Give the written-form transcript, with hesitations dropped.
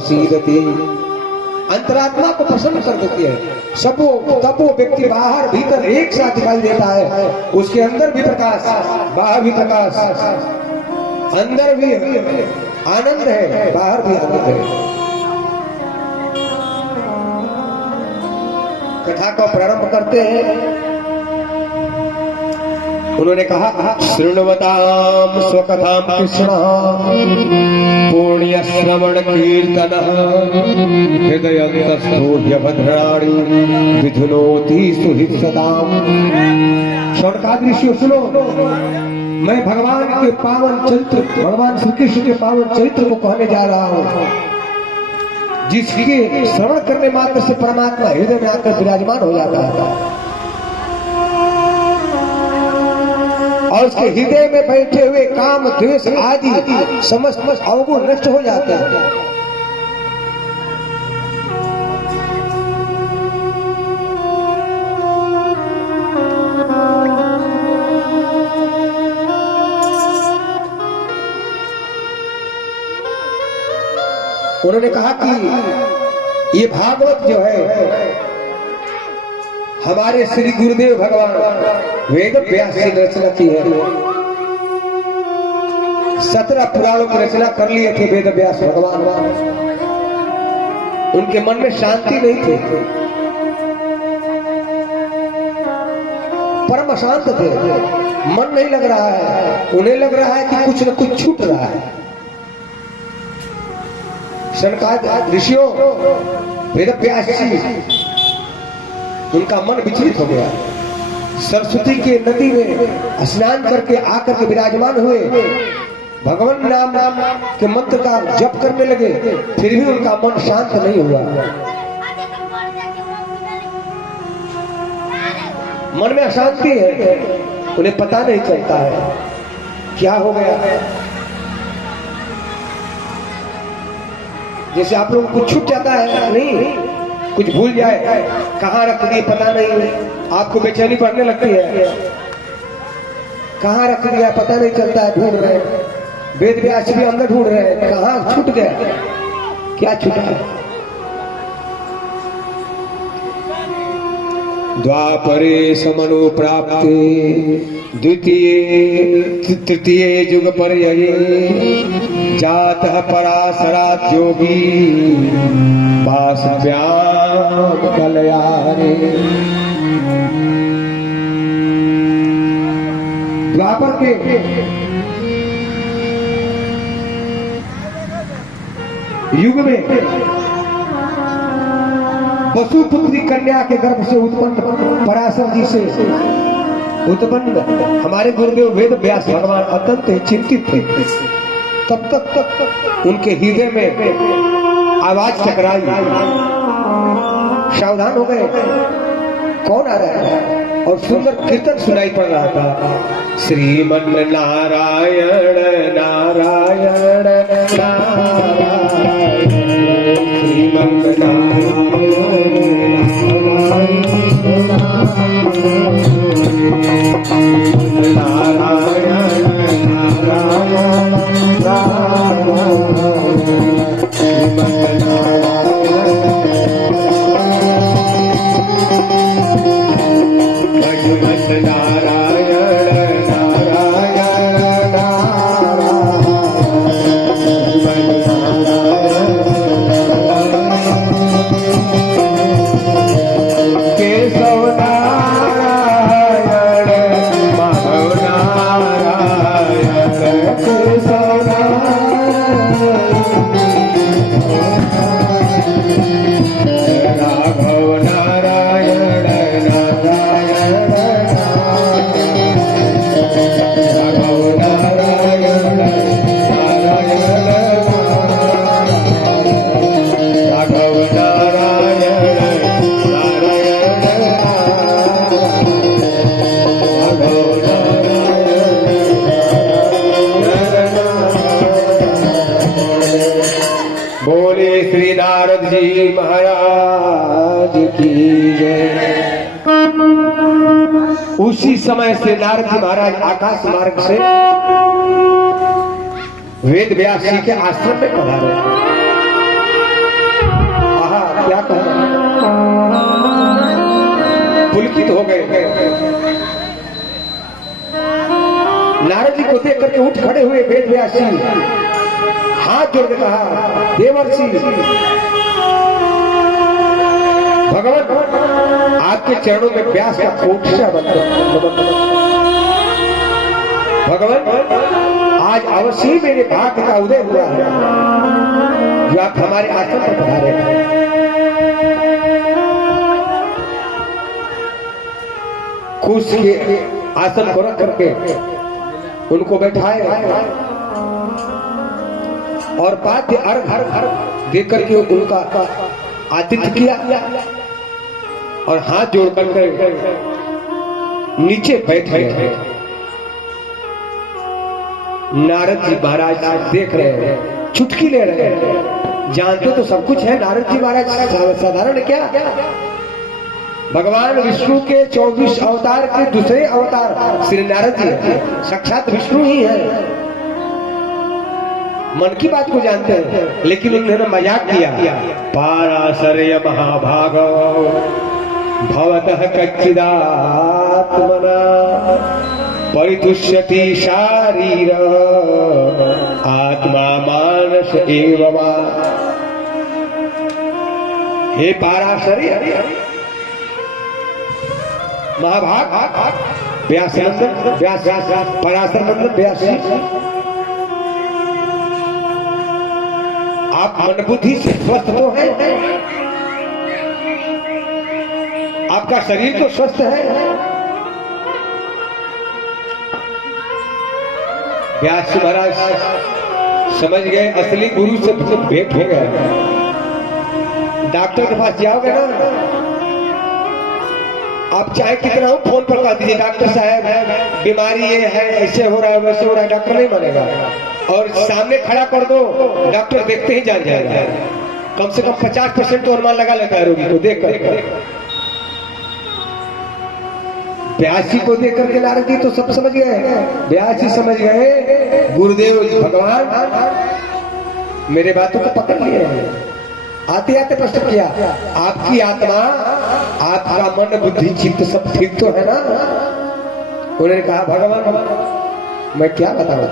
प्रसीदति, अंतरात्मा को प्रसन्न कर देती है। सब तब वो व्यक्ति बाहर भीतर एक साथ दिखाई देता है। उसके अंदर भी प्रकाश, बाहर भी प्रकाश, अंदर भी आनंद है, बाहर भी आनंद है। कथा को प्रारंभ करते हैं। उन्होंने कहा, शृण्वताम स्वकथाम कृष्ण पुण्य श्रवण कीर्तन हृदयन्तस्थो भद्राणि विधुनोति सुहित सदाम। शौनकादि ऋषियों सुनो, मैं भगवान के पावन चरित्र, भगवान श्री कृष्ण के पावन चरित्र को कहने जा रहा हूँ, जिसके श्रवण करने मात्र से परमात्मा हृदय में आकर विराजमान हो जाता है और उसके हृदय में बैठे हुए काम, द्वेष आदि समस्त अवगुण नष्ट हो जाते हैं। उन्होंने कहा कि ये भागवत जो है हमारे श्री गुरुदेव भगवान वेद व्यास की रचना की है। 17 पुराणों की रचना कर लिए थे वेद व्यास भगवान। उनके मन में शांति नहीं थी, परम अशांत थे, मन नहीं लग रहा है। उन्हें लग रहा है कि कुछ न कुछ छूट रहा है। शौनकादि ऋषियों, वेद व्यास जी, उनका मन विचलित हो गया। सरस्वती के नदी में स्नान करके आकर के विराजमान हुए, भगवान नाम के मंत्र का जप करने लगे, फिर भी उनका मन शांत नहीं हुआ। मन में अशांति है, उन्हें पता नहीं चलता है क्या हो गया। जैसे आप लोगों को कुछ छूट जाता है, नहीं कुछ भूल जाए, कहाँ रख दिए पता नहीं, आपको बेचैनी पड़ने लगती है, कहाँ रख दिया पता नहीं चलता है, ढूंढ रहे हैं। वेद व्यास भी अंदर ढूंढ रहे हैं, कहाँ छूट गया, क्या छूटा है। द्वापरे समनो प्राप्ते द्वितीय तृतीय युग पर्यये जातः पराशरात् योगी वासव्याम कलयारे। द्वापर के युग में वसुपुत्री कन्या के गर्भ से उत्पन्न पराशर जी से उत्पन्न हमारे गुरुदेव वेद व्यास भगवान अत्यंत चिंतित थे। तब तक उनके हृदय में आवाज टकराई, सावधान हो गए, कौन आ रहा है, और सुंदर कीर्तन सुनाई पड़ रहा था। श्रीमन नारायण नारायण नारायण, श्रीमन नारायण नारायण नारायण महाराज की जय। उसी समय से नारद जी महाराज आकाश मार्ग से वेद व्यास जी के आश्रम में पधारे। पुलकित हो गए। नारद जी को देख करके उठ खड़े हुए वेद व्यास जी, हाथ जोड़ के कहा, देवर्षि भगवान, आपके चरणों में व्यास का कोटिशा बंधन। भगवान, आज अवश्य ही मेरे भाग्य का उदय हुआ है जो आप हमारे आसन पर पधारे हैं। कुश के आसन को रख करके उनको बैठाए और पाद्य अर्घ दे करके उनका आतिथ्य किया और हाथ जोड़ करके नीचे बैठ गए। नारद जी महाराज देख रहे हैं, चुटकी ले रहे हैं, जानते तो सब कुछ है नारद जी महाराज, साधारण क्या। भगवान विष्णु के 24 अवतार के दूसरे अवतार श्री नारद जी, साक्षात विष्णु ही है, मन की बात को जानते हैं, लेकिन उन्होंने मजाक किया। पाराशर्य महाभाग भवतः कच्चिदात्मना परितुष्यति शारीर आत्मा मानस एव वा। हे पाराशर्य महाभाग, व्यास पराशर नंदन व्यास, आप मन बुद्धि से स्वस्थ तो है, आपका शरीर तो स्वस्थ है। व्यास महाराज समझ गए असली गुरु से भेंट हो गया। डॉक्टर के पास जाओगे ना, आप चाहे कितना हो फोन पर कह दीजिए, डॉक्टर साहब बीमारी ये है, ऐसे हो रहा है वैसे हो रहा है, डॉक्टर नहीं मानेगा। और सामने खड़ा कर दो, डॉक्टर देखते ही जान जाएगा। कम से कम 50% तो अनुमान लगा लेता है रोगी को देख कर। व्यास जी को देख करके नारद जी तो सब समझ गए। व्यास जी समझ गए गुरुदेव भगवान मेरे बातों को पकड़ लिए हैं। आते आते प्रश्न किया, आपकी आत्मा, आपका मन बुद्धि चित्त सब ठीक तो है ना। उन्होंने कहा, भगवान मैं क्या बताऊं,